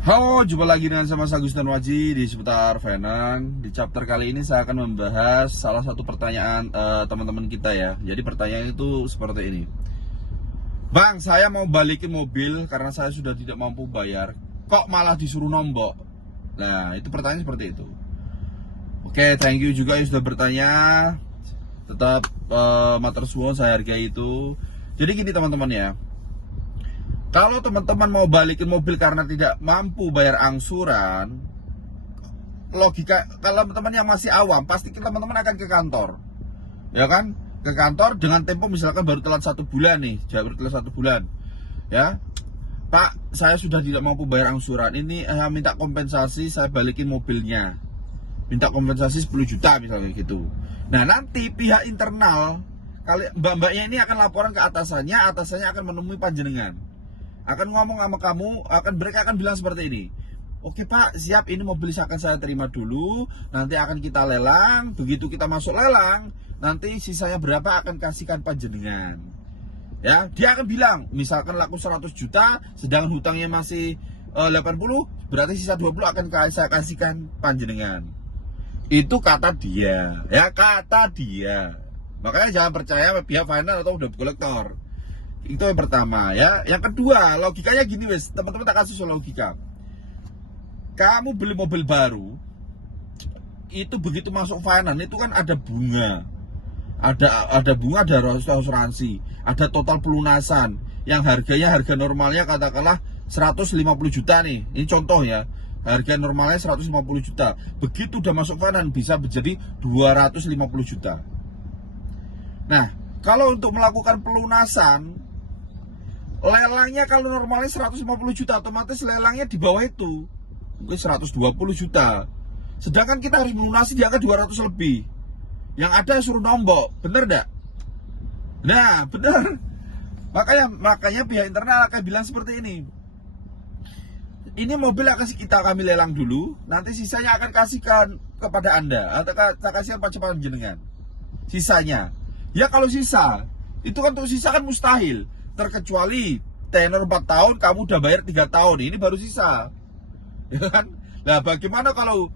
Halo, jumpa lagi dengan saya Mas Agus dan Waji di seputar finance. Di chapter kali ini saya akan membahas salah satu pertanyaan teman-teman kita ya. Jadi pertanyaan itu seperti ini. Bang, saya mau balikin mobil karena saya sudah tidak mampu bayar. Kok malah disuruh nombok? Nah, itu pertanyaan seperti itu. Oke, thank you juga yang sudah bertanya. Tetap matur suwun, saya hargai itu. Jadi gini teman-teman ya. Kalau teman-teman mau balikin mobil karena tidak mampu bayar angsuran, logika kalau teman-teman yang masih awam, pasti teman-teman akan ke kantor, ya kan? Ke kantor dengan tempo misalkan baru telat 1 bulan nih, baru telat 1 bulan, ya. Pak, saya sudah tidak mampu bayar angsuran. Ini minta kompensasi, saya balikin mobilnya. Minta kompensasi 10 juta misalnya gitu. Nah, nanti pihak internal, kali mbak-mbaknya ini akan laporan ke atasannya akan menemui panjenengan. Akan ngomong sama kamu, mereka akan bilang seperti ini. Oke Pak, siap, ini mobil akan saya terima dulu, nanti akan kita lelang. Begitu kita masuk lelang, nanti sisanya berapa akan kasihkan panjenengan. Ya, dia akan bilang, misalkan laku 100 juta, sedangkan hutangnya masih 80, berarti sisa 20 akan saya kasihkan panjenengan. Itu kata dia, ya kata dia. Makanya jangan percaya pihak finance atau debt collector. Itu yang pertama ya. Yang kedua, logikanya gini wes, teman-teman tak kasih logika. Kamu beli mobil baru, itu begitu masuk finance itu kan ada bunga. Ada bunga, ada asuransi, ada total pelunasan yang harga normalnya katakanlah 150 juta nih. Ini contoh ya. Harga normalnya 150 juta. Begitu udah masuk finance bisa menjadi 250 juta. Nah, kalau untuk melakukan pelunasan, lelangnya kalau normalnya 150 juta, otomatis lelangnya di bawah itu mungkin 120 juta. Sedangkan kita harus melunasi di angka 200 lebih. Yang ada suruh nombok, bener enggak? Nah, bener. Makanya pihak internal akan bilang seperti ini. Ini mobil kami lelang dulu, nanti sisanya akan kasihkan kepada Anda atau kita kasihkan pacapan jenengan. Sisanya. Ya kalau sisa, itu kan untuk sisa kan mustahil. Terkecuali tenor 4 tahun kamu udah bayar 3 tahun, ini baru sisa, ya kan? Nah bagaimana kalau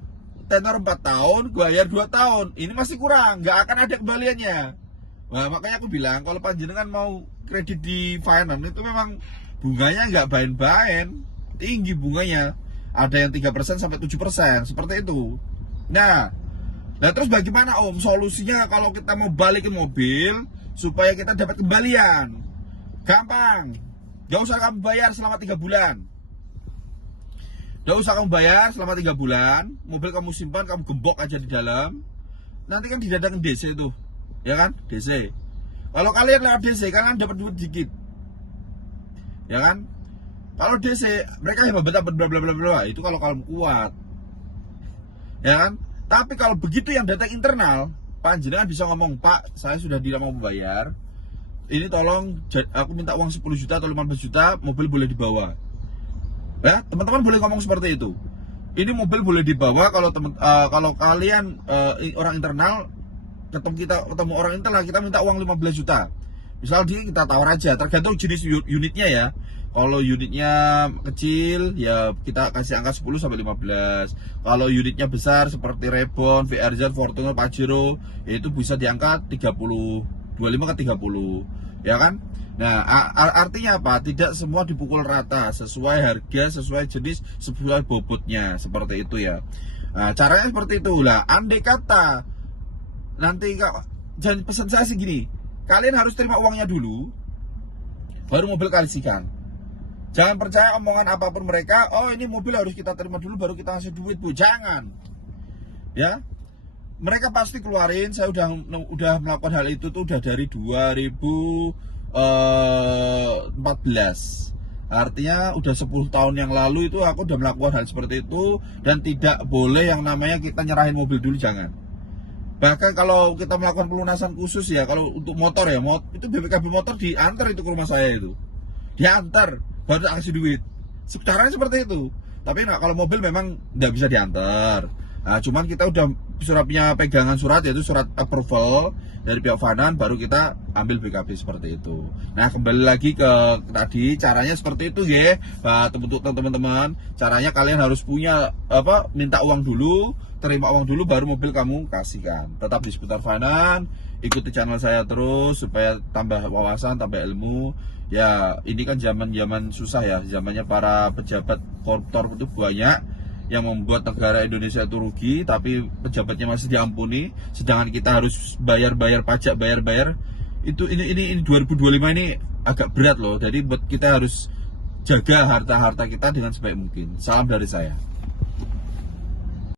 tenor 4 tahun bayar 2 tahun, ini masih kurang, nggak akan ada kembaliannya. Nah makanya aku bilang kalau panjenengan mau kredit di finance itu memang bunganya nggak bain-bain, tinggi bunganya, ada yang 3% sampai 7% seperti itu. Nah terus bagaimana Om solusinya kalau kita mau balikin mobil supaya kita dapat kembalian? Gampang, gak usah kamu bayar selama 3 bulan. Gak usah kamu bayar selama 3 bulan. Mobil kamu simpan, kamu gembok aja di dalam. Nanti kan didatangin DC itu, ya kan, DC. Kalau kalian lewat DC, kalian dapat duit dikit, ya kan. Kalau DC, mereka hebat bla bla bla bla. Itu kalau kamu kuat, ya kan. Tapi kalau begitu yang datang internal, panjenengan bisa ngomong, Pak, saya sudah tidak mau membayar. Ini tolong aku minta uang 10 juta atau 15 juta, mobil boleh dibawa. Ya, teman-teman boleh ngomong seperti itu. Ini mobil boleh dibawa kalau kalau kalian orang internal ketemu orang internal, kita minta uang 15 juta. Misal kita tawar aja, tergantung jenis unitnya ya. Kalau unitnya kecil ya kita kasih angka 10 sampai 15. Kalau unitnya besar seperti Rebon, VRZ, Fortuner, Pajero, itu bisa di angka 30. 25 ke 30, ya kan? Nah, artinya apa? Tidak semua dipukul rata, sesuai harga, sesuai jenis, sesuai bobotnya, seperti itu ya. Nah, caranya seperti itu lah. Andai kata nanti jangan pesan saya sih gini, kalian harus terima uangnya dulu, baru mobil kasihkan. Jangan percaya omongan apapun mereka. Oh, ini mobil harus kita terima dulu, baru kita kasih duit, Bu. Jangan, ya. Mereka pasti keluarin, saya udah melakukan hal itu tuh udah dari 2014. Artinya udah 10 tahun yang lalu itu aku udah melakukan hal seperti itu. Dan tidak boleh yang namanya kita nyerahin mobil dulu, jangan. Bahkan kalau kita melakukan pelunasan khusus ya, kalau untuk motor ya, itu BPKB motor diantar itu ke rumah saya itu. Diantar, baru kasih duit. Caranya seperti itu. Tapi kalau mobil memang nggak bisa diantar. Nah, cuman kita udah punya pegangan surat, yaitu surat approval dari pihak Fanan, baru kita ambil BKB seperti itu. Nah, kembali lagi ke tadi, caranya seperti itu ya, untuk teman-teman. Caranya kalian harus punya minta uang dulu, terima uang dulu, baru mobil kamu kasihkan. Tetap di seputar Fanan, ikuti channel saya terus supaya tambah wawasan, tambah ilmu. Ya, ini kan zaman susah ya, zamannya para pejabat koruptor itu banyak yang membuat negara Indonesia itu rugi, tapi pejabatnya masih diampuni, sedangkan kita harus bayar pajak, bayar itu. Ini 2025 ini agak berat loh. Jadi buat kita harus jaga harta kita dengan sebaik mungkin. Salam dari saya.